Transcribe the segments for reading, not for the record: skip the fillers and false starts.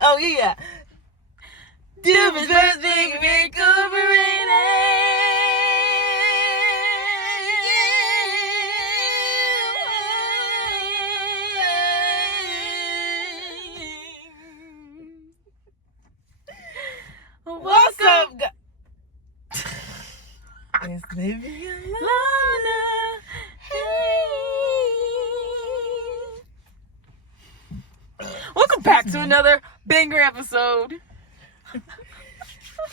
Oh, yeah. Different birthday What's up, guys? It's Livy and Lana. Hey. Welcome back to another banger episode.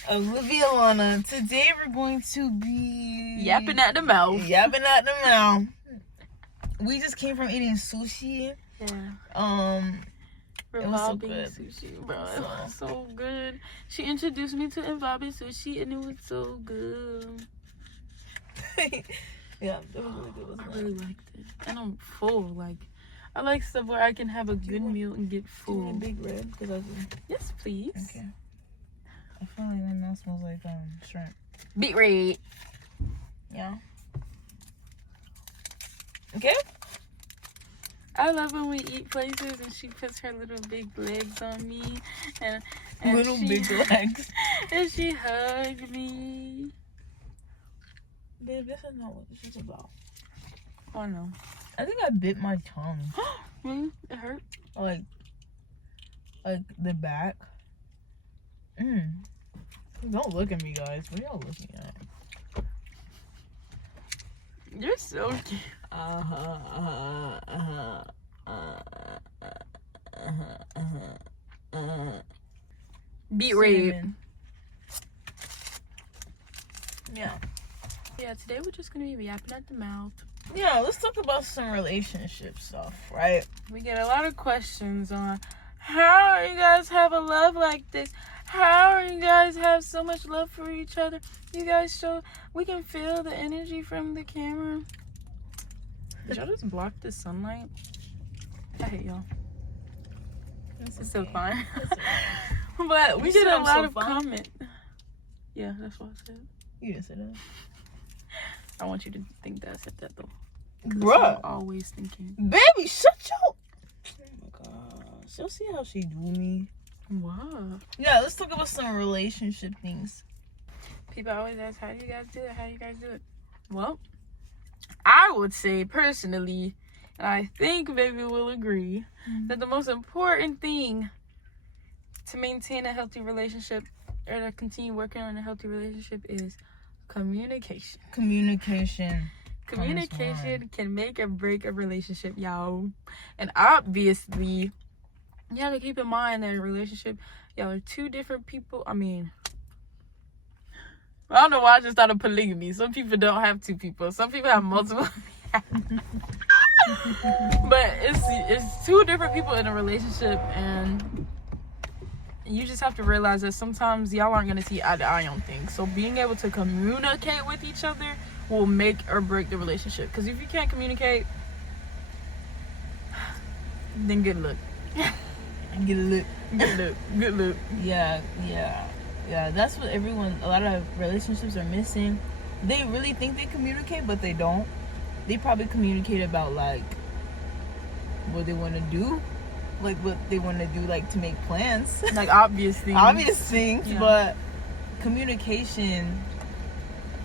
Olivia Lana. Today we're going to be Yapping at the mouth. We just came from eating sushi. Yeah. Revolving sushi, bro. It was so good. She introduced me to Revolving sushi, and it was so good. Yeah, it was really good. I really liked it, and I'm full. Like, I like stuff where I can have a good meal and get full. Do you want a big red? Yes, please. Okay. I feel like that now smells like shrimp. Beet red. Yeah. Okay. I love when we eat places and she puts her little big legs on me and big legs. And she hugged me. Babe, this is not what this is about. Oh no. I think I bit my tongue. Really? It hurt? Like the back. Don't look at me, guys. What are y'all looking at? You're so cute. Beet red. Yeah, today we're just gonna be yapping at the mouth. Yeah, let's talk about some relationship stuff, right? We get a lot of questions on how you guys have a love like this. How you guys have so much love for each other. You guys show, we can feel the energy from the camera. Did y'all just block the sunlight? I hate y'all. It's so fine. But we get a lot of comments. Yeah, that's what I said. You didn't say that. I want you to think that I said that though. Bruh. I'm always thinking. Baby, shut your... Oh my gosh. You'll see how she do me. What? Yeah, let's talk about some relationship things. People always ask, how do you guys do it? How do you guys do it? Well, I would say personally, and I think baby will agree, that the most important thing to maintain a healthy relationship or to continue working on a healthy relationship is communication. Communication can make or break a relationship, y'all. And obviously, you have to keep in mind that a relationship, y'all are two different people. I mean, I don't know why I just thought of polygamy. Some people don't have two people. Some people have multiple. But it's two different people in a relationship, and you just have to realize that sometimes y'all aren't going to see eye to eye on things. So being able to communicate with each other will make or break the relationship. Because if you can't communicate, then good luck. Good look. Yeah. That's what a lot of relationships are missing. They really think they communicate, but they don't. They probably communicate about like what they want to do, like what they want to do, like to make plans, like obvious things. Yeah. But communication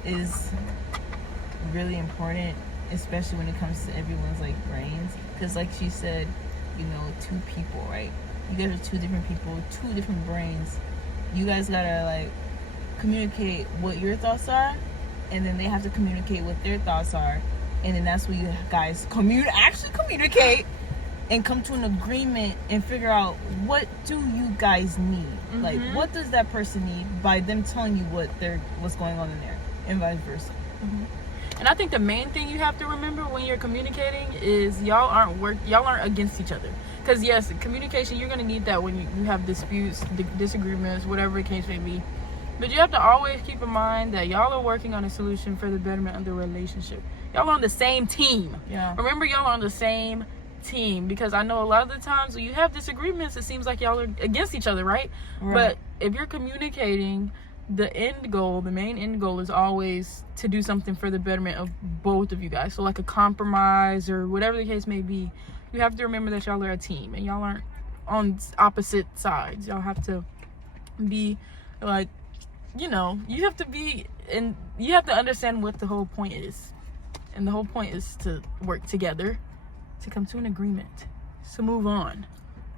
is really important, especially when it comes to everyone's like brains. Because like she said, two people, right? You guys are two different people, two different brains. You guys gotta like communicate what your thoughts are, and then they have to communicate what their thoughts are, and then that's where you guys actually communicate and come to an agreement and figure out what do you guys need. Like, what does that person need by them telling you what's going on in there, and vice versa. And I think the main thing you have to remember when you're communicating is y'all aren't against each other. Because yes, communication, you're going to need that when you have disputes, disagreements, whatever the case may be. But you have to always keep in mind that y'all are working on a solution for the betterment of the relationship. Y'all are on the same team. Yeah. Remember, y'all are on the same team. Because I know a lot of the times when you have disagreements, it seems like y'all are against each other, right? But if you're communicating, the main end goal is always to do something for the betterment of both of you guys. So like a compromise or whatever the case may be. You have to remember that y'all are a team and y'all aren't on opposite sides. Y'all have to be like, you know, you have to understand what the whole point is. And the whole point is to work together to come to an agreement, to move on,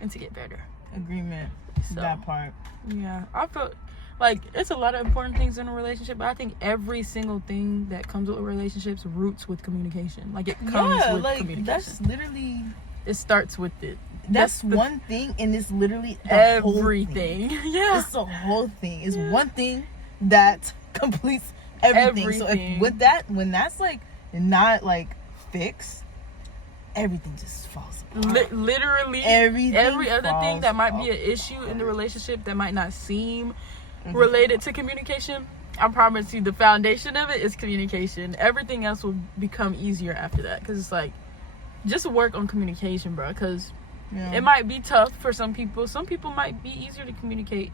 and to get better. Agreement. So, that part. Yeah. I feel like it's a lot of important things in a relationship, but I think every single thing that comes with relationships roots with communication. Like, it comes with communication. That's literally... It starts with it. That's one thing, and it's literally the everything. Whole thing. Yeah. It's the whole thing. It's one thing that completes everything. So if with that, when that's like not like fixed, everything just falls apart. Literally every other thing that might be an issue in the relationship that might not seem related to communication, I promise you the foundation of it is communication. Everything else will become easier after that, because it's like, just work on communication, bro, because it might be tough for some people. Some people might be easier to communicate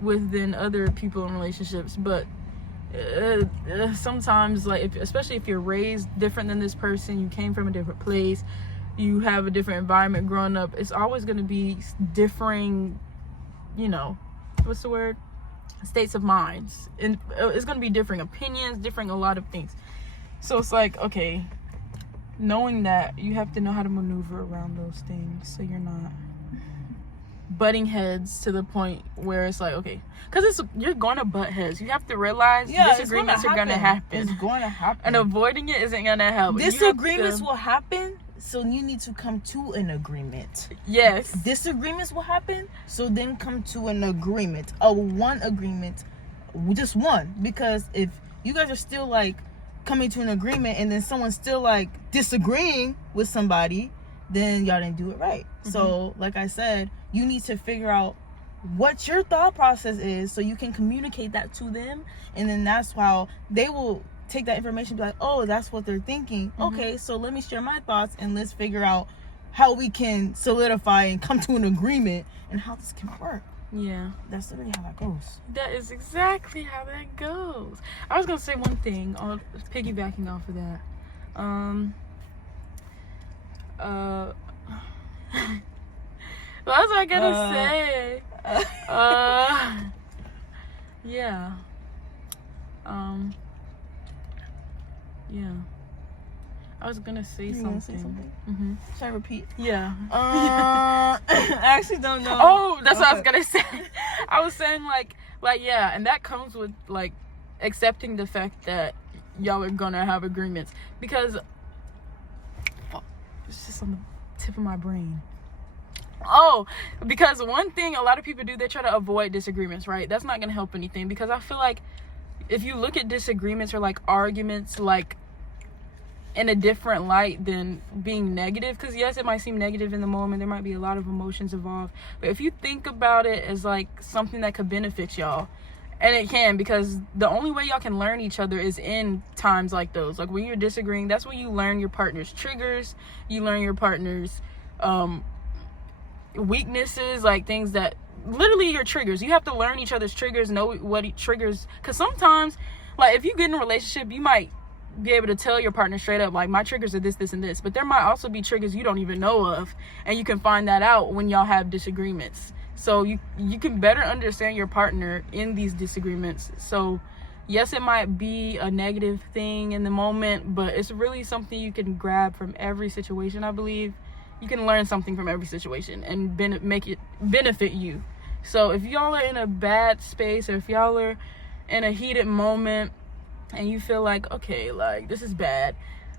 with than other people in relationships, but sometimes, like, especially if you're raised different than this person, you came from a different place, you have a different environment growing up, it's always going to be differing, you know, what's the word, states of minds, and it's going to be differing opinions, differing a lot of things. So it's like, okay, knowing that, you have to know how to maneuver around those things so you're not butting heads to the point where it's like, okay, because you're going to butt heads. You have to realize disagreements are going to happen. It's going to happen. And avoiding it isn't going to help. Disagreements will happen, so you need to come to an agreement. Yes. Disagreements will happen, so then come to an agreement. One agreement, just one. Because if you guys are still like coming to an agreement and then someone's still like disagreeing with somebody, then y'all didn't do it right. So like I said, you need to figure out what your thought process is so you can communicate that to them, and then that's how they will take that information and be like, oh, that's what they're thinking. Okay, so let me share my thoughts and let's figure out how we can solidify and come to an agreement and how this can work. Yeah, that's literally how that goes. That is exactly how that goes. I was gonna say one thing on piggybacking off of that. What was I gonna say? Yeah. Yeah. I was gonna say something. Should I repeat? Yeah. I actually don't know. Oh, that's what I was gonna say. I was saying like yeah, and that comes with like accepting the fact that y'all are gonna have agreements, because it's just on the tip of my brain. Oh, because one thing a lot of people do, they try to avoid disagreements, right? That's not gonna help anything, because I feel like if you look at disagreements or like arguments like in a different light than being negative, because yes, it might seem negative in the moment, there might be a lot of emotions involved, but if you think about it as like something that could benefit y'all, and it can, because the only way y'all can learn each other is in times like those. Like when you're disagreeing, that's when you learn your partner's triggers, you learn your partner's weaknesses, like things that literally your triggers. You have to learn each other's triggers, know what triggers, because sometimes, like if you get in a relationship, you might be able to tell your partner straight up, like, my triggers are this, this, and this, but there might also be triggers you don't even know of, and you can find that out when y'all have disagreements. So you can better understand your partner in these disagreements. So yes, it might be a negative thing in the moment, but it's really something you can grab from every situation. I believe you can learn something from every situation and make it benefit you. So if y'all are in a bad space, or if y'all are in a heated moment and you feel like, okay, like this is bad,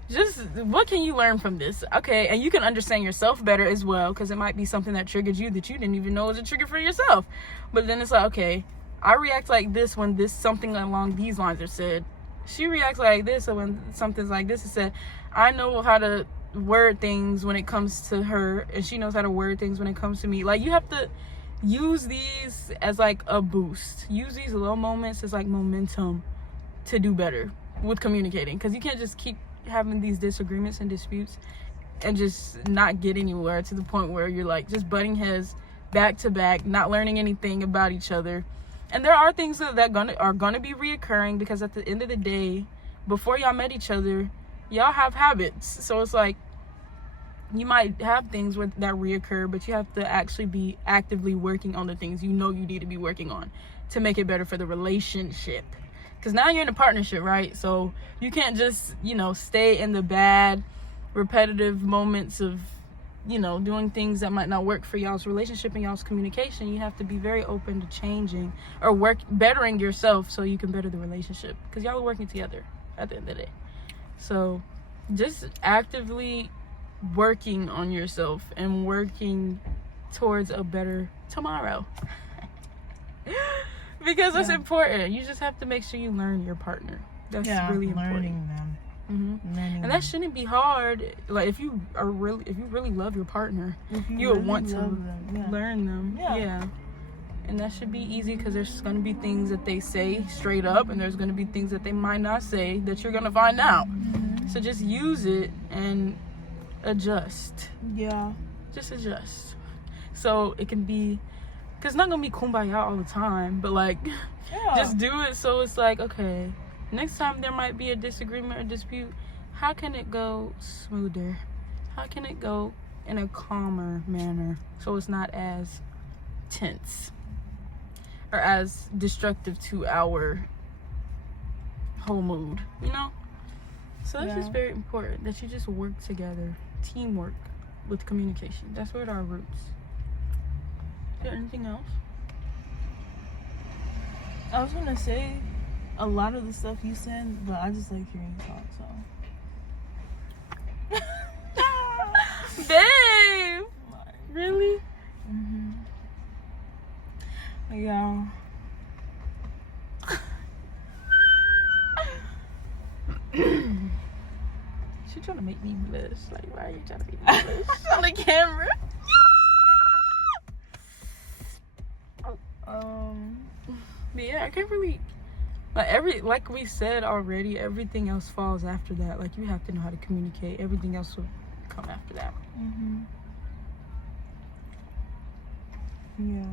just what can you learn from this? Okay, and you can understand yourself better as well, because it might be something that triggered you that you didn't even know was a trigger for yourself. But then it's like, okay, I react like this when this something along these lines are said. She reacts like this, so when something's like this is said, I know how to word things when it comes to her, and she knows how to word things when it comes to me. Like, you have to use these as like a boost. Use these little moments as like momentum to do better with communicating, because you can't just keep having these disagreements and disputes and just not get anywhere, to the point where you're like just butting heads back to back, not learning anything about each other. And there are things that are gonna be reoccurring, because at the end of the day, before y'all met each other, y'all have habits. So it's like, you might have things that reoccur, but you have to actually be actively working on the things you need to be working on to make it better for the relationship. Because now you're in a partnership, right? So you can't just, stay in the bad, repetitive moments of, doing things that might not work for y'all's relationship and y'all's communication. You have to be very open to changing or bettering yourself so you can better the relationship. Because y'all are working together at the end of the day. So just actively working on yourself and working towards a better tomorrow. Because it's important. You just have to make sure you learn your partner. That's really important. Learning them. And that shouldn't be hard. Like if you really love your partner, you would want to learn them. Yeah. And that should be easy because there's going to be things that they say straight up, and there's going to be things that they might not say that you're going to find out. So just use it and adjust. Yeah. Just adjust. So it can be, because it's not going to be kumbaya all the time, but like, just do it so it's like, okay, next time there might be a disagreement or dispute, how can it go smoother? How can it go in a calmer manner so it's not as tense or as destructive to our whole mood, So that's just very important that you just work together. Teamwork with communication. That's what our roots. Is there anything else? I was gonna say a lot of the stuff you said, but I just like hearing you talk, so. Babe! Really? Yeah. She trying to make me blush. Like, why are you trying to make me blush on the camera? But yeah, I can't really, like we said already, everything else falls after that. Like, you have to know how to communicate. Everything else will come after that. Yeah.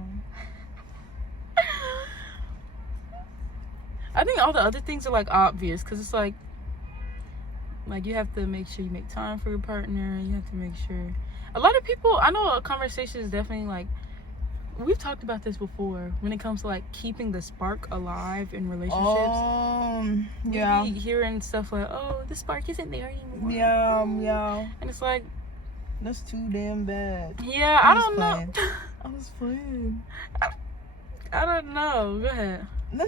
I think all the other things are like obvious, because it's like you have to make sure you make time for your partner. You have to make sure. A lot of people, I know a conversation is definitely like, we've talked about this before when it comes to like keeping the spark alive in relationships. Yeah. We be hearing stuff like, oh, the spark isn't there anymore. Yeah. And it's like, that's too damn bad. Yeah, I don't know. I was playing. I don't know. Go ahead. No.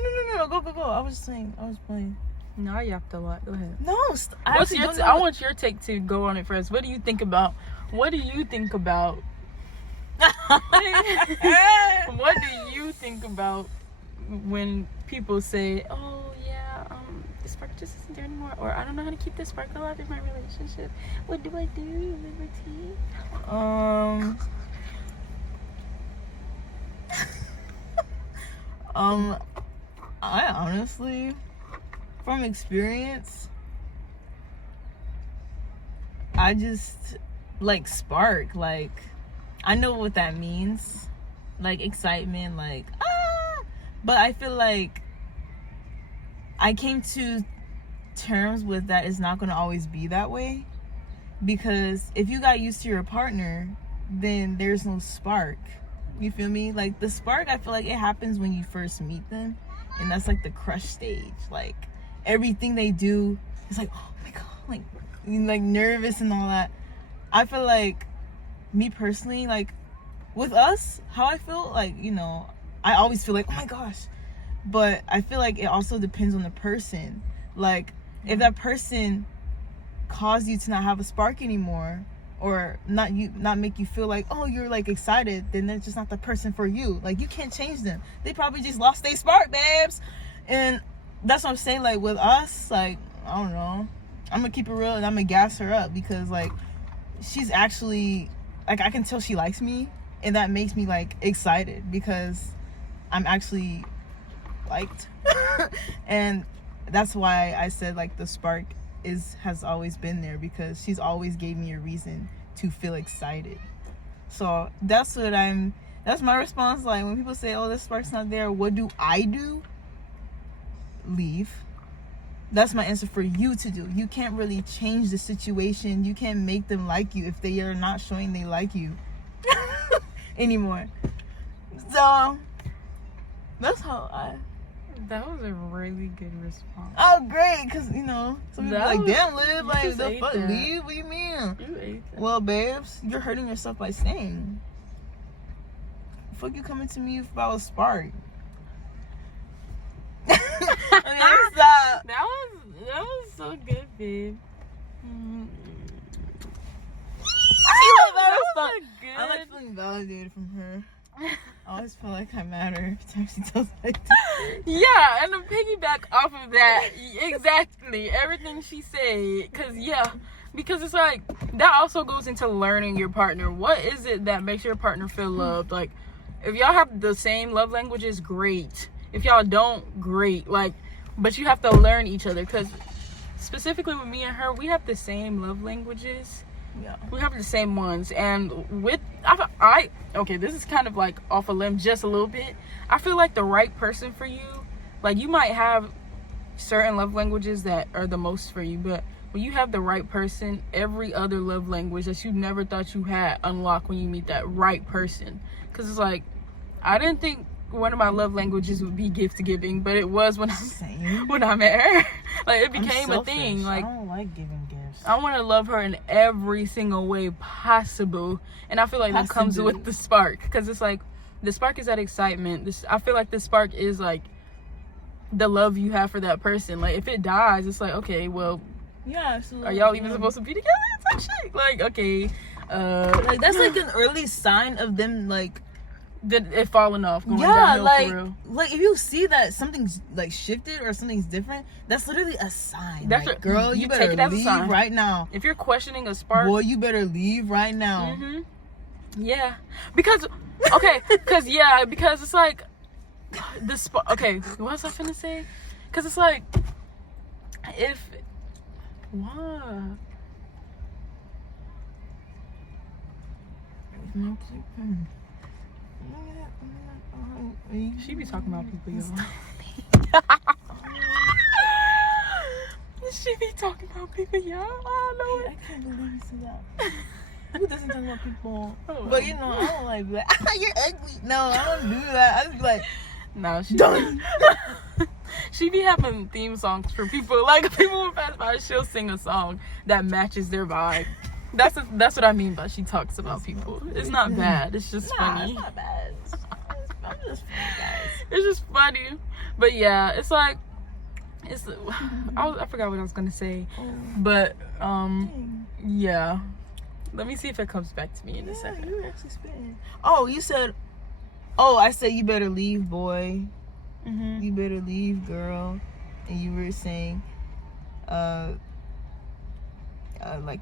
Go. I was saying, I was playing. No, I yapped a lot. Go ahead. No, I want your take to go on it first. What do you think about? What do you think about when people say, "Oh yeah, the spark just isn't there anymore," or "I don't know how to keep the spark alive in my relationship. What do I do, Liberty?" I honestly, from experience, I just like spark. Like, I know what that means, like excitement, like but I feel like I came to terms with that it's not going to always be that way, because if you got used to your partner, then there's no spark. You feel me? Like, the spark, I feel like it happens when you first meet them, and that's like the crush stage. Like, everything they do is like, oh my god, like, you're like nervous and all that. I feel like, me personally, like, with us, how I feel, like, I always feel like, oh my gosh, but I feel like it also depends on the person. Like, if that person caused you to not have a spark anymore, or not make you feel like, oh, you're like excited, then they're just not the person for you. Like, you can't change them. They probably just lost their spark, babes. And that's what I'm saying. Like, with us, like, I don't know, I'm gonna keep it real and I'm gonna gas her up, because like, she's actually, like, I can tell she likes me, and that makes me like excited because I'm actually liked. And that's why I said like the spark has always been there, because she's always gave me a reason to feel excited. So that's my response. Like, when people say, oh, the spark's not there, what do? Leave. That's my answer for you to do. You can't really change the situation. You can't make them like you if they are not showing they like you anymore. So that's how I. That was a really good response. Oh, great, because some people That like, was- damn, Liv, you like just the ate fuck, that. leave? What do you mean? You ate that. Well, babes, you're hurting yourself by staying. Fuck you coming to me about a spark. Stop. That was so good, babe. That was fun. good. I like feeling validated from her. I always feel like I matter every time she tells me like that. Yeah, and to piggyback off of that, exactly everything she said, because it's like that also goes into learning your partner. What is it that makes your partner feel loved? Like, if y'all have the same love languages, great. If y'all don't, great. Like, but you have to learn each other, because specifically with me and her, we have the same love languages. Yeah. We have the same ones, and with okay, this is kind of like off a limb just a little bit. I feel like the right person for you, like, you might have certain love languages that are the most for you, but when you have the right person, every other love language that you never thought you had unlock when you meet that right person. Because it's like, I didn't think one of my love languages would be gift giving, but it was when I met her. Like, it became a thing. Like, I don't like giving gifts. I want to love her in every single way possible, and I feel like that comes with the spark, because it's like the spark is that excitement. I feel like the spark is like the love you have for that person. Like, if it dies, it's like, okay, well, yeah, absolutely. Are y'all even supposed to be together? Type shit. Like, okay, like, that's like an early sign of them, like, it falling off, going downhill, for real. Like, if you see that something's like shifted or something's different, that's literally a sign. That's like, girl, you better take it as a leave sign. right now. If you're questioning a spark, boy, you better leave right now. Yeah, because it's like the spark. Okay, what was I finna say? Because it's like, if what? She be talking about people, y'all. She be talking about people, y'all. I know it. I can't believe you said that. Who doesn't talk about people? Oh, but I don't like that. You're ugly. No, I don't do that. I just be like, no, she done. She be having theme songs for people. Like, people will pass by, she'll sing a song that matches their vibe. That's what I mean by she talks about people. It's not bad. It's just funny. It's not bad. I'm just funny, guys. It's just funny. But yeah, it's like, I forgot what I was gonna say. But yeah. Let me see if it comes back to me in a second. You were actually spitting. Oh, you said. Oh, I said you better leave, boy. You better leave, girl. And you were saying, like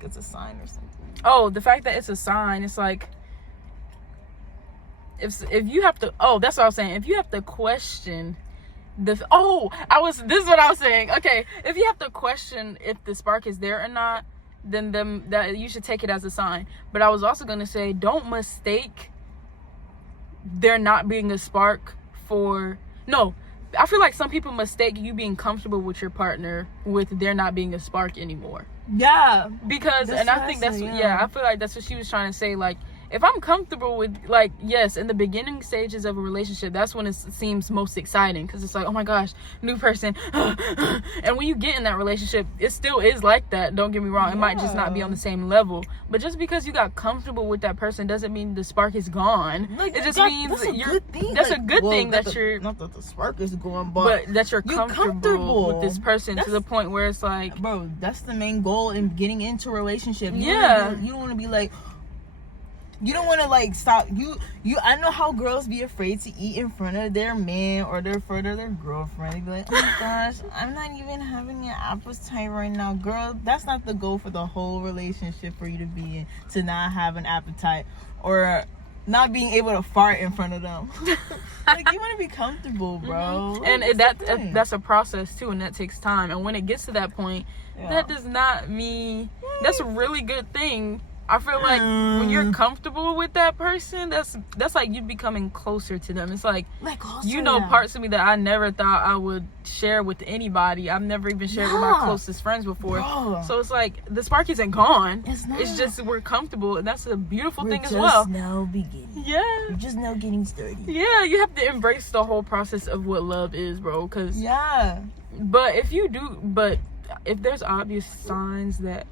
it's a sign or something. Oh, the fact that it's a sign, it's like, if you have to, that's what I was saying. If you have to question this is what I was saying. Okay, if you have to question if the spark is there or not, then that you should take it as a sign. But I was also gonna say, don't mistake there not being a spark for I feel like some people mistake you being comfortable with your partner with there not being a spark anymore. Yeah, because I think that's I feel like that's what she was trying to say. Like, if I'm comfortable with, like, yes, in the beginning stages of a relationship, that's when it seems most exciting, because it's like, oh my gosh, new person. And when you get in that relationship, it still is like that. Don't get me wrong. It might just not be on the same level. But just because you got comfortable with that person doesn't mean the spark is gone. Like, it just means that's a good thing. That's a good thing that you're not that the spark is gone, but that you're comfortable with this person to the point where it's like, bro, that's the main goal in getting into a relationship. You don't want to be like. You don't want to, like, stop. I know how girls be afraid to eat in front of their man or their girlfriend. They be like, oh my gosh, I'm not even having an appetite right now. Girl, that's not the goal for the whole relationship for you to be in, to not have an appetite or not being able to fart in front of them. Like, you want to be comfortable, bro. And that's a process too, and that takes time. And when it gets to that point, that does not mean that's a really good thing. I feel like when you're comfortable with that person, that's like you becoming closer to them. It's like closer, you know parts of me that I never thought I would share with anybody. I've never even shared with my closest friends before. Bro. So it's like the spark isn't gone. It's not. It's just we're comfortable, and that's a beautiful thing as We're well. just now beginning. Yeah. We're just now getting started. Yeah, you have to embrace the whole process of what love is, bro. Cause yeah. But if there's obvious signs that.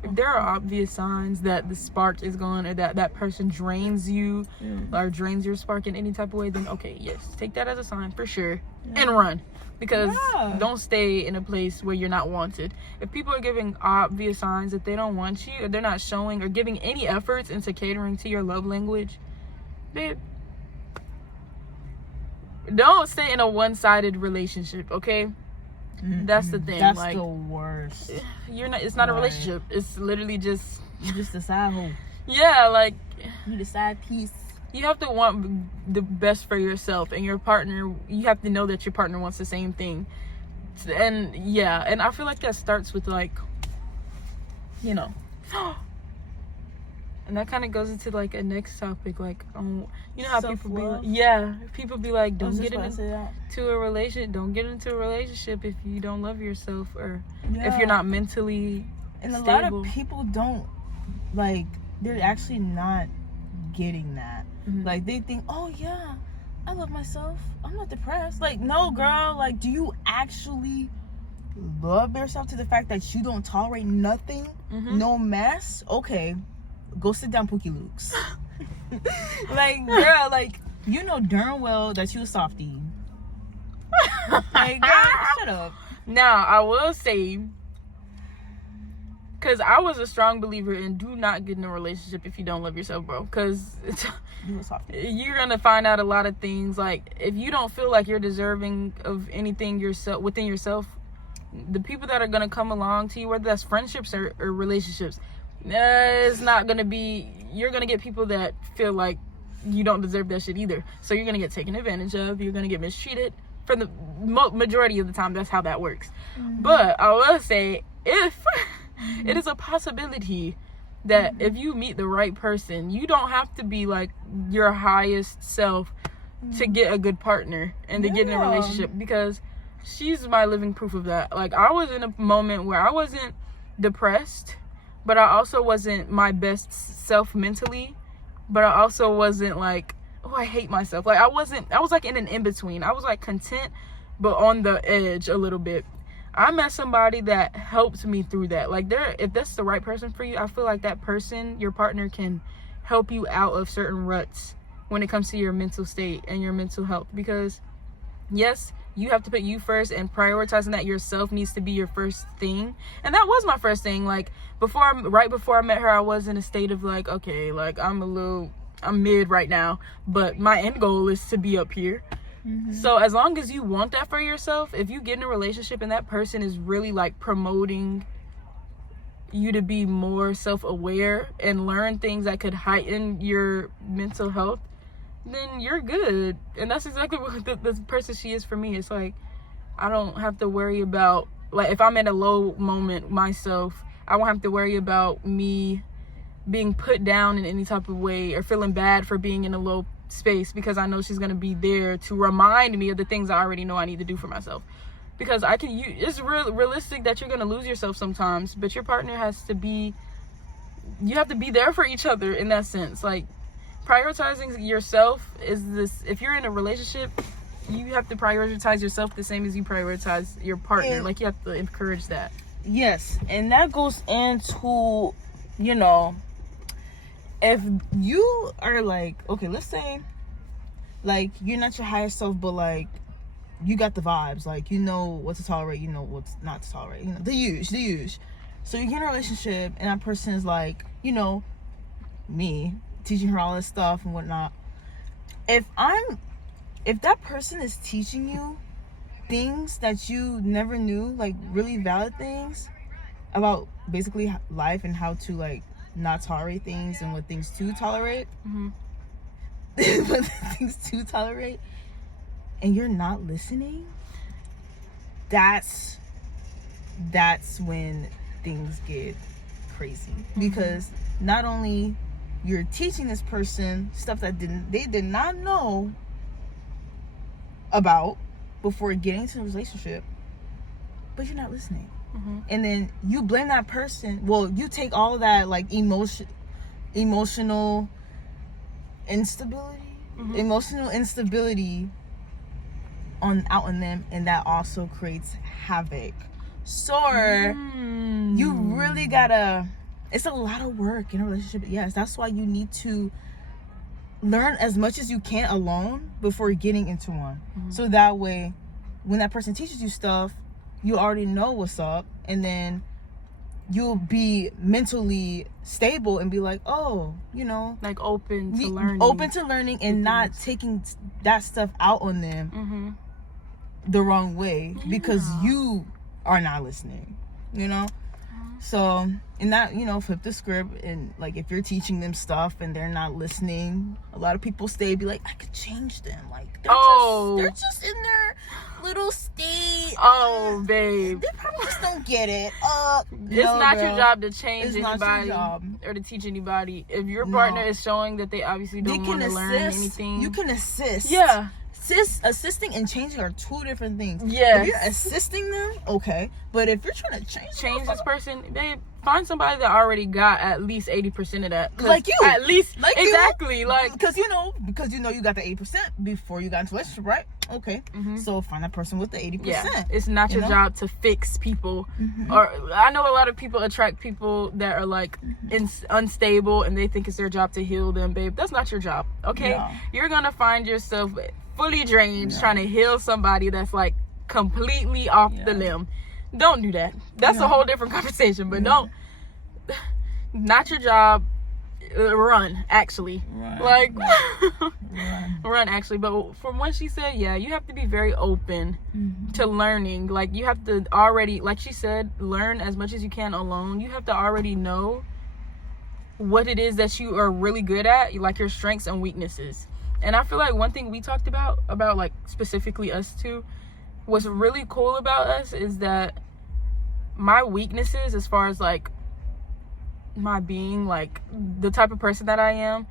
If there are obvious signs that the spark is gone or that person drains you or drains your spark in any type of way, then okay, yes, take that as a sign for sure and run. Because don't stay in a place where you're not wanted. If people are giving obvious signs that they don't want you, or they're not showing or giving any efforts into catering to your love language, babe, don't stay in a one-sided relationship, okay? That's the thing. That's like, the worst. It's not a relationship. It's literally just you just a side hoe. Yeah, like you the side piece. You have to want the best for yourself and your partner. You have to know that your partner wants the same thing. And yeah, and I feel like that starts with like, you know, and that kind of goes into like a next topic, like you know how people be like, people be like, don't get into a relationship if you don't love yourself or if you're not mentally stable. A lot of people don't, like, they're actually not getting that. Like, they think, oh yeah, I love myself, I'm not depressed. Like, no, girl, like, do you actually love yourself to the fact that you don't tolerate nothing, no mess? Okay, go sit down, Pookie Lukes. Like, girl, like, you know darn well that you a softie. Like, girl, shut up. Now, I will say, because I was a strong believer in do not get in a relationship if you don't love yourself, bro. Because you're going to find out a lot of things. Like, if you don't feel like you're deserving of anything within yourself, the people that are going to come along to you, whether that's friendships or relationships, it's not going to be, you're going to get people that feel like you don't deserve that shit either. So you're going to get taken advantage of. You're going to get mistreated. For the majority of the time, that's how that works. But I will say, if it is a possibility that if you meet the right person, you don't have to be like your highest self to get a good partner and to get in a relationship, because she's my living proof of that. Like, I was in a moment where I wasn't depressed, but I also wasn't my best self mentally, but I also wasn't like, oh, I hate myself. Like, I was like in an in-between. I was like content, but on the edge a little bit. I met somebody that helped me through that. Like, if that's the right person for you, I feel like that person, your partner, can help you out of certain ruts when it comes to your mental state and your mental health. Because yes, you have to put you first, and prioritizing that yourself needs to be your first thing. And that was my first thing. Like, right before I met her, I was in a state of like, okay, like I'm mid right now, but my end goal is to be up here. So as long as you want that for yourself, if you get in a relationship and that person is really like promoting you to be more self-aware and learn things that could heighten your mental health, then you're good. And that's exactly what the person she is for me. It's like, I don't have to worry about, like, if I'm in a low moment myself, I won't have to worry about me being put down in any type of way or feeling bad for being in a low space, because I know she's going to be there to remind me of the things I already know I need to do for myself. Because it's realistic that you're going to lose yourself sometimes, but your partner you have to be there for each other in that sense. Like, prioritizing yourself if you're in a relationship, you have to prioritize yourself the same as you prioritize your partner. Like, you have to encourage that. Yes, and that goes into, you know, if you are like, okay, let's say, like, you're not your highest self, but like, you got the vibes, like, you know what to tolerate, you know what's not to tolerate, you know, the use. So you get in a relationship, and that person is like, you know, me, teaching her all this stuff and whatnot. If that person is teaching you things that you never knew, like really valid things about basically life and how to like not tolerate things and what things to tolerate, what things to tolerate, and you're not listening, that's when things get crazy. Because not only you're teaching this person stuff that they did not know about before getting into a relationship, but you're not listening. Mm-hmm. And then you blame that person. Well, you take all of that like emotional instability, out on them, and that also creates havoc. So you really gotta. It's a lot of work in a relationship. Yes, that's why you need to learn as much as you can alone before getting into one. So that way, when that person teaches you stuff, you already know what's up, and then you'll be mentally stable and be like, oh, like open to learning and not taking that stuff out on them the wrong way because you are not listening, So, and that, flip the script, and like if you're teaching them stuff and they're not listening, a lot of people be like, I could change them. Like they're just in their little state. Oh, babe. They probably just don't get it. It's not your job to change anybody or to teach anybody. If your partner is showing that they obviously don't want to learn anything. You can assist. Yeah. Assisting and changing are two different things. Yeah. If you're assisting them, okay. But if you're trying to change this person, babe, find somebody that already got at least 80% of that. Like you. At least. Like exactly. You. Like. Because you know you got the 80% before you got into a relationship, right? Okay. So find that person with the 80%. Yeah. It's not your job to fix people. Or I know a lot of people attract people that are like unstable and they think it's their job to heal them, babe. That's not your job. Okay. No. You're gonna find yourself fully drained trying to heal somebody that's like completely off the limb. Don't do that. That's a whole different conversation, but don't. Not your job. Run, actually. Run, actually. But from what she said, you have to be very open to learning. Like, you have to already, like she said, learn as much as you can alone. You have to already know what it is that you are really good at, like your strengths and weaknesses. And I feel like one thing we talked about like specifically us two, what's really cool about us is that my weaknesses, as far as like my being, like the type of person that I am,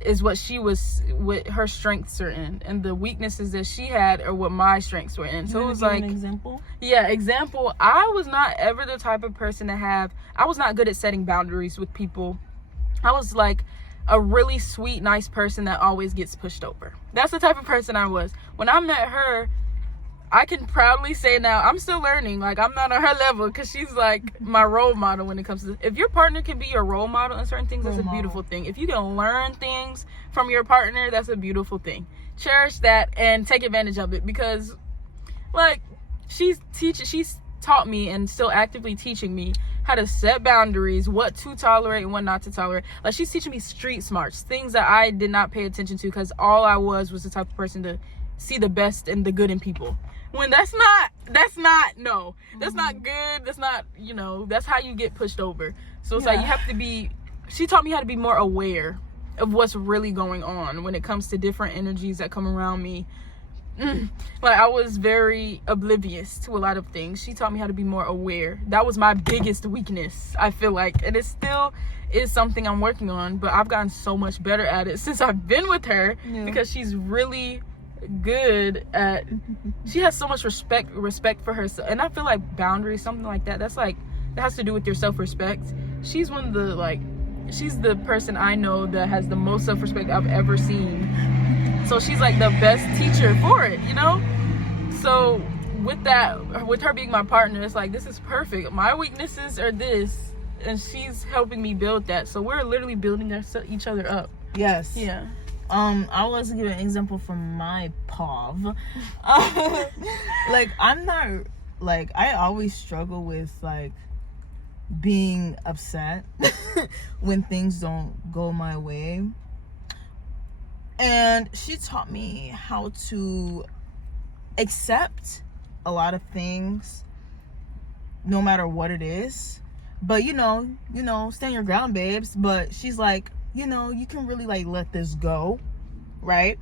is what her strengths are in, and the weaknesses that she had are what my strengths were in. So it was like an example. Example. I was not ever the type of person I was not good at setting boundaries with people. I was like a really sweet, nice person that always gets pushed over. That's the type of person I was. When I met her, I can proudly say now, I'm still learning. Like, I'm not on her level, because she's like my role model when it comes to, if your partner can be your role model in certain things, that's a beautiful thing. If you can learn things from your partner, that's a beautiful thing. Cherish that and take advantage of it, because like she's taught me and still actively teaching me how to set boundaries, what to tolerate and what not to tolerate. Like, she's teaching me street smarts, things that I did not pay attention to because all I was the type of person to see the best and the good in people. When that's not good. That's not, that's how you get pushed over. So it's like, you have to be, she taught me how to be more aware of what's really going on when it comes to different energies that come around me. Like, I was very oblivious to a lot of things. She taught me how to be more aware. That was my biggest weakness, I feel like, and it still is something I'm working on, but I've gotten so much better at it since I've been with her, because she's really good at, she has so much respect for herself. And I feel like boundaries, something like that, that has to do with your self-respect. She's one of the, she's the person I know that has the most self-respect I've ever seen. So she's like the best teacher for it, So with that, with her being my partner, it's like, this is perfect. My weaknesses are this, and she's helping me build that. So we're literally building each other up. Yes. Yeah. I was to give an example from my POV. I'm not, I always struggle with, being upset when things don't go my way. And she taught me how to accept a lot of things, no matter what it is. But, stand your ground, babes. But she's like, you can really, let this go, right?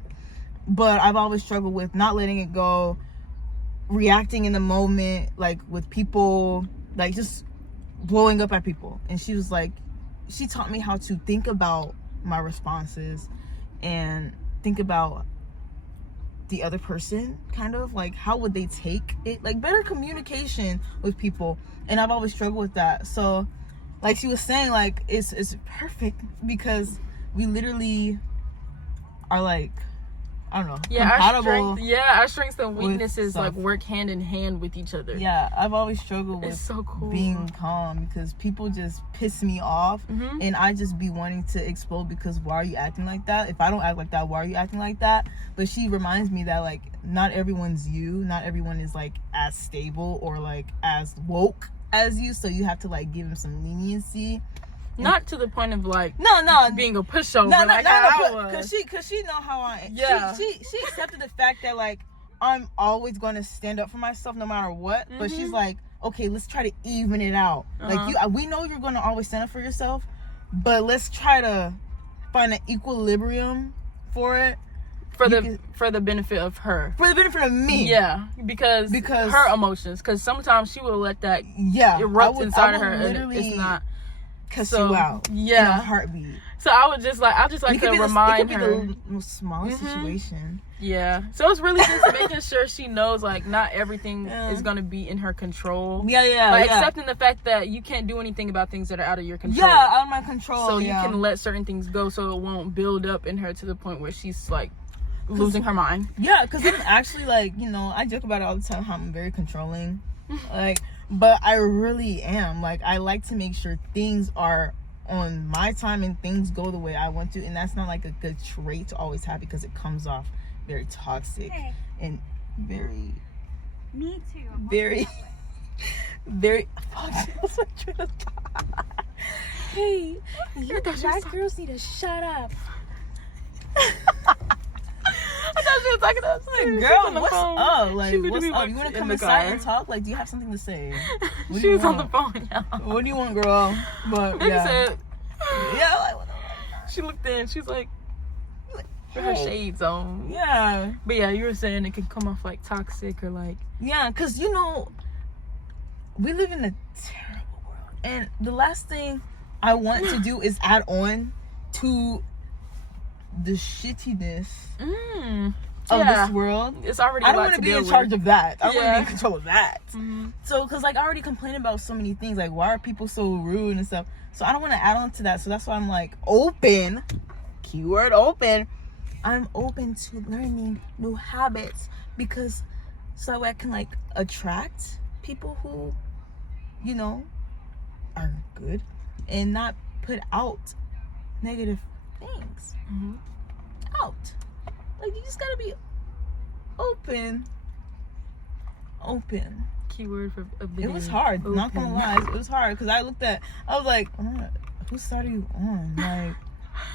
But I've always struggled with not letting it go, reacting in the moment, with people, just blowing up at people. And she was like, she taught me how to think about my responses and think about the other person, kind of like how would they take it, like better communication with people. And I've always struggled with that. So like she was saying, like it's perfect because we literally are like, I don't know, compatible. Our strengths and weaknesses like work hand in hand with each other. Yeah, I've always struggled with so cool. being calm because people just piss me off, and I just be wanting to explode because why are you acting like that? If I don't act like that, why are you acting like that? But she reminds me that like not everyone's you, not everyone is like as stable or like as woke as you, so you have to like give them some leniency. Not to the point of like no being a pushover. Cause she know how I am. Yeah. She accepted the fact that like I'm always gonna stand up for myself no matter what. But she's like, okay, let's try to even it out. Like we know you're gonna always stand up for yourself, but let's try to find an equilibrium for it. For the benefit of her. For the benefit of me. Yeah, because her emotions. Because sometimes she will let that erupt inside of her, and it's not. Cuss you out in a heartbeat. So I just like to remind her. It could be the most smallest situation. Yeah. So it's really just making sure she knows like not everything is gonna be in her control. Like accepting the fact that you can't do anything about things that are out of your control. Yeah, out of my control. So you can let certain things go, so it won't build up in her to the point where she's like losing her mind. Yeah, because I'm actually like, you know, I joke about it all the time how I'm very controlling. Like, but I really am. Like, I like to make sure things are on my time and things go the way I want to. And that's not like a good trait to always have because it comes off very toxic and very. Me too. Very. Fuck. That's my train of thought. Hey, you black girls need to shut up. I thought she was talking to us. Like, girl, what's up? Like, what's up? You want to come inside and talk? Like, do you have something to say? She was on the phone, y'all. What do you want, girl? But Baby said, like, she looked in. She's like, with her shades on. Yeah. But yeah, you were saying it can come off like toxic or like. Yeah, because, you know, we live in a terrible world. And the last thing I want to do is add on to the shittiness of this world. It's already. I don't want to be in charge of that. I want to be in control of that. Mm-hmm. So, because like I already complain about so many things, like why are people so rude and stuff. So I don't want to add on to that. So that's why I'm like open. Keyword open. I'm open to learning new habits because so I can like attract people who, you know, are good and not put out negative things out. Like, you just gotta be open. Keyword of the day. It was hard. Open. Not gonna lie, it was hard because I was like, whose side are you on? Like,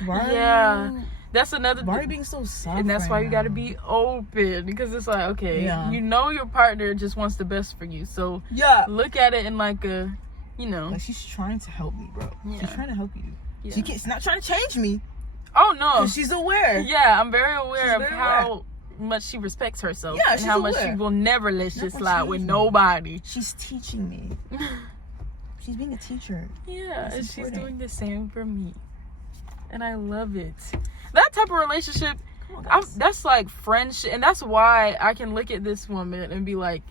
why are you? That's another. Why are you being so soft? And that's why you gotta be open because it's like, okay, you know your partner just wants the best for you, so look at it in like a, you know, like she's trying to help me, bro. She's trying to help you. Yeah. She's not trying to change me. Oh no, she's aware. Yeah, I'm very aware of how much she respects herself. Yeah, and how much she will never let shit slide with nobody. She's teaching me. She's being a teacher. Yeah, and she's doing the same for me, and I love it. That type of relationship, that's like friendship, and that's why I can look at this woman and be like,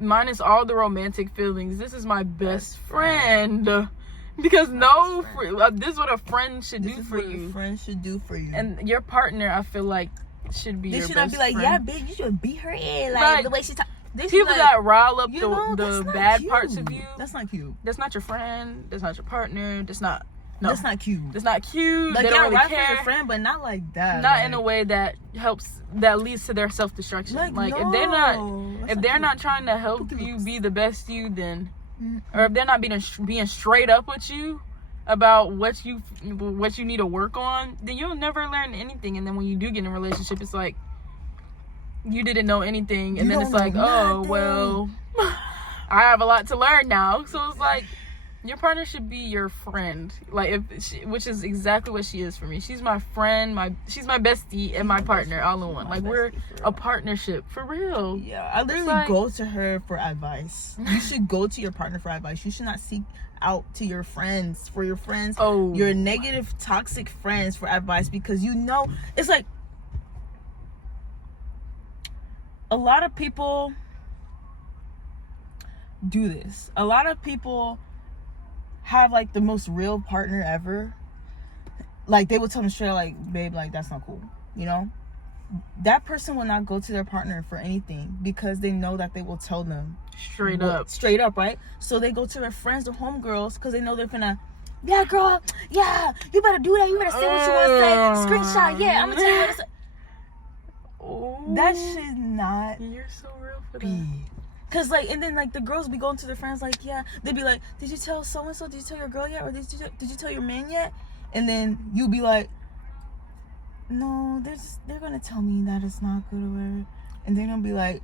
minus all the romantic feelings, this is my best friend. Because this is what a friend should do for you. A friend should do for you. And your partner, I feel like, should be your best friend. They should not be like, yeah, bitch, you should beat her in. Like, the way she talks. People that rile up the bad parts of you. That's not cute. That's not your friend. That's not your partner. That's not. No. That's not cute. That's not cute. Like, they don't really care. For your friend, but not like that. Not in a way that leads to their self-destruction. Like if they're not trying to help you be the best you, then. Or if they're not being straight up with you about what you need to work on, then you'll never learn anything. And then when you do get in a relationship, it's like you didn't know anything, and then it's like, oh well, I have a lot to learn now. So it's like Your partner should be your friend, like which is exactly what she is for me. She's my friend, she's my bestie and my partner all in one. Like we're a partnership for real. Yeah, I literally go to her for advice. You should go to your partner for advice. You should not seek out to your friends your negative toxic friends for advice, because it's like a lot of people do this. A lot of people have like the most real partner ever. Like they will tell them straight, like, babe, like that's not cool, that person will not go to their partner for anything, because they know that they will tell them straight up, right? So they go to their friends or homegirls, because they know they're finna, yeah, girl, yeah, you better do that, you better say what you want to say, screenshot, yeah, I'm gonna tell you what to say. That should not You're so real for be. that. Cause like, and then like the girls be going to their friends like, yeah, they'd be like, did you tell so and so? Did you tell your girl yet? Or did you tell your man yet? And then you be like, no, they're gonna tell me that it's not good or whatever. And they're gonna be like,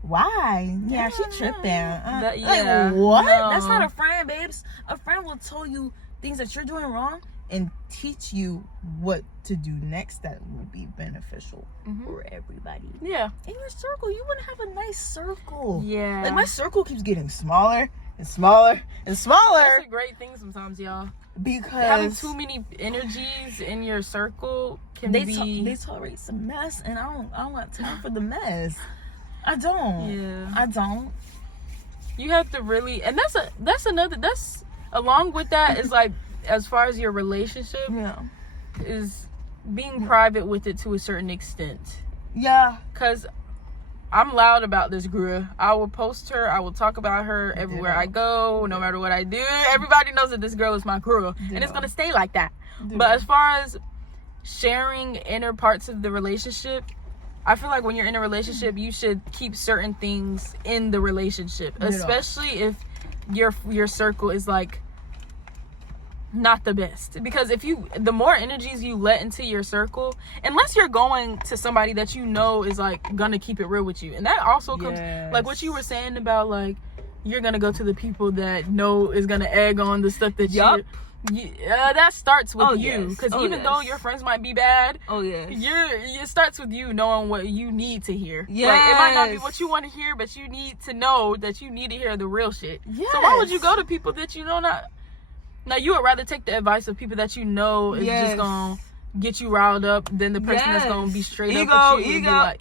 why? Yeah, she tripping. Like what? No. That's not a friend, babes. A friend will tell you things that you're doing wrong and teach you what to do next that will be beneficial for everybody. Yeah. In your circle, you want to have a nice circle. Yeah. Like my circle keeps getting smaller and smaller and smaller. That's a great thing sometimes, y'all. Because having too many energies in your circle can they tolerate some mess, and I don't got time for the mess. I don't. Yeah. I don't. You have to really, and that's along with that is like, as far as your relationship, is being private with it to a certain extent. Yeah. Because I'm loud about this girl. I will post her. I will talk about her everywhere I go, no matter what I do. Everybody knows that this girl is my girl. And it's going to stay like that. But as far as sharing inner parts of the relationship, I feel like when you're in a relationship, you should keep certain things in the relationship. Especially if your circle is like not the best, because the more energies you let into your circle, unless you're going to somebody that you know is like gonna keep it real with you, and that also comes like what you were saying about like you're gonna go to the people that know is gonna egg on the stuff that that starts with you, because even though your friends might be bad, it starts with you knowing what you need to hear. Like it might not be what you want to hear, but you need to know that you need to hear the real shit. So why would you go to people that you know not? Now, you would rather take the advice of people that you know is just going to get you riled up than the person that's going to be straight up with you. Ego. Like,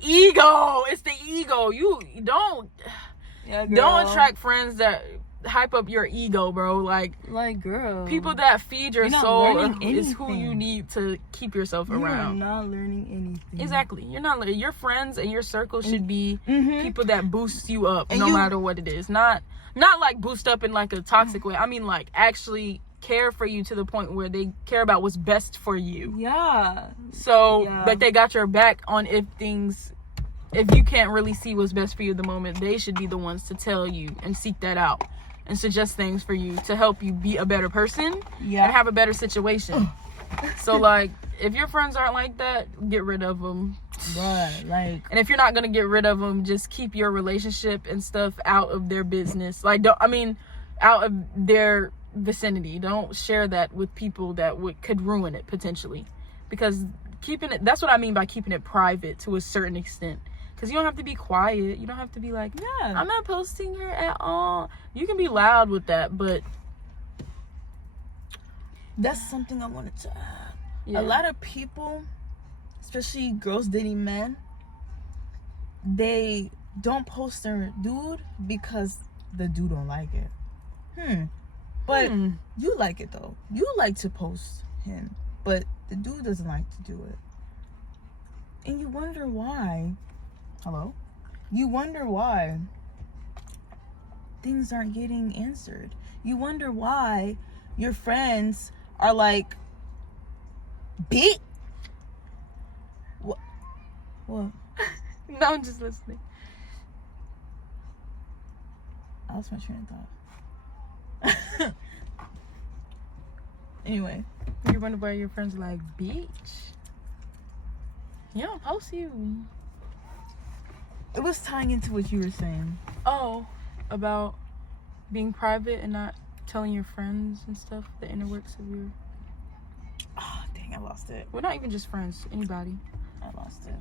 ego. It's the ego. You don't attract friends that hype up your ego, bro. Like girl. People that feed your soul is who you need to keep yourself around. You're not learning anything. Exactly. You're not. Your friends and your circle should be people that boost you up no matter what it is. Not like boost up in like a toxic way. I mean like actually care for you to the point where they care about what's best for you. Yeah. So like they got your back on if you can't really see what's best for you at the moment, they should be the ones to tell you and seek that out and suggest things for you to help you be a better person and have a better situation. So like if your friends aren't like that, get rid of them. Right, and if you're not gonna get rid of them, just keep your relationship and stuff out of their business. Like out of their vicinity. Don't share that with people that could ruin it potentially, because that's what I mean by keeping it private to a certain extent. Because you don't have to be quiet. You don't have to be like, I'm not posting her at all. You can be loud with that, but that's something I wanted to add. A lot of people, especially girls dating men, they don't post their dude because the dude don't like it. But you like it though. You like to post him, but the dude doesn't like to do it. And you wonder why. Hello? You wonder why things aren't getting answered. You wonder why your friends are like, beat? What? No, I'm just listening. I lost my train of thought. Anyway. You wonder why your friends are like, bitch, you don't post you. It was tying into what you were saying. Oh, about being private and not telling your friends and stuff the inner works of your. Oh, dang, I lost it. Well, not even just friends, anybody. I lost it.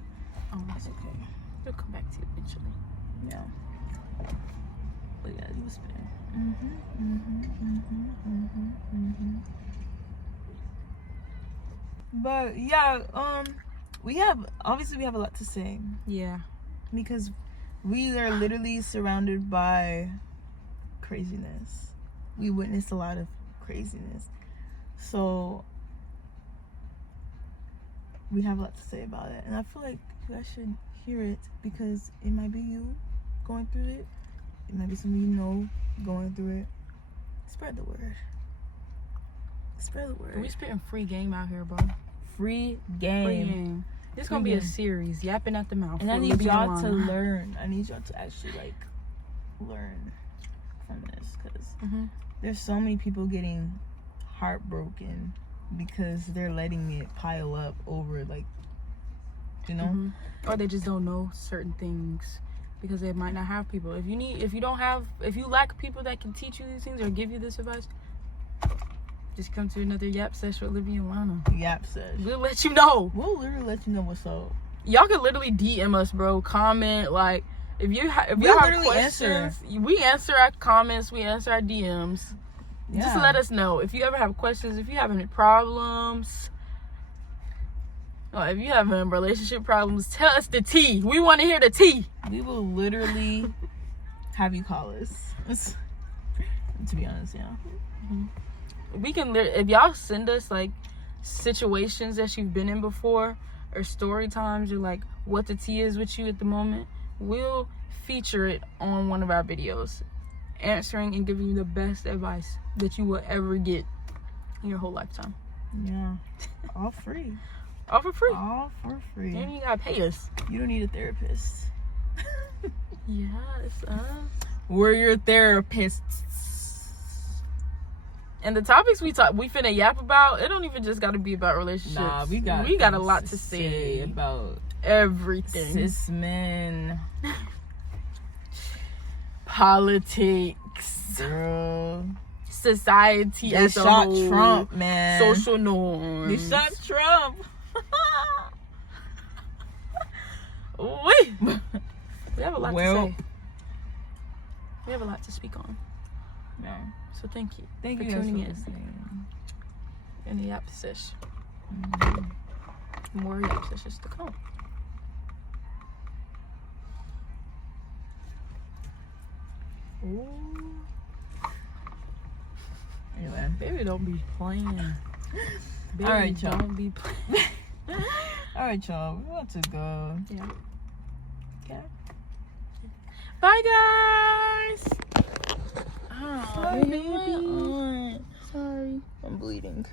Oh, that's okay. It'll come back to you eventually. Yeah. But yeah, he was spinning. But yeah, we have a lot to say Yeah. because we are literally surrounded by craziness. We witnessed a lot of craziness, so we have a lot to say about it, and I feel like you guys should hear it because it might be you going through it. It might be somebody you know going through it. Spread the word. Spread the word. We spitting free game out here, bro. Free game. Free game. This gonna be a series, yapping at the mouth. And I need y'all to learn. I need y'all to actually like learn from this because there's so many people getting heartbroken because they're letting it pile up over, like, you know, or they just don't know certain things because they might not have people. If you lack people that can teach you these things or give you this advice, just come to another Yap Sesh with Libby and Lana. Yap Sesh. We'll let you know. We'll literally let you know what's up. Y'all can literally DM us, bro. Comment, like, if y'all have questions, we answer our comments, we answer our DMs. Yeah. Just let us know if you ever have questions, if you have any problems, or if you have relationship problems. Tell us the tea. We want to hear the tea. We will literally have you call us. To be honest, yeah. We can, if y'all send us like situations that you've been in before, or story times, or like what the tea is with you at the moment, we'll feature it on one of our videos, answering and giving you the best advice that you will ever get in your whole lifetime. Yeah. All free. All for free. All for free. And you gotta pay us. You don't need a therapist. Yes. We're your therapists. And the topics we finna yap about, it don't even just gotta be about relationships. Nah, we got a lot to say about everything. Cis men. Politics. Girl. Society as a shot whole. Trump, man. Social norms. They shot Trump. We have a lot to say. We have a lot to speak on. Yeah. So thank you. Thank for you tuning for in. listening. In the Yap Sesh. More Yap Seshes to come. Ooh. Anyway. Baby, don't be playing. Baby, all right, y'all. Don't be playing. All right, y'all. We want to go. Yeah. Okay. Bye, guys. Oh, baby. Sorry. I'm bleeding.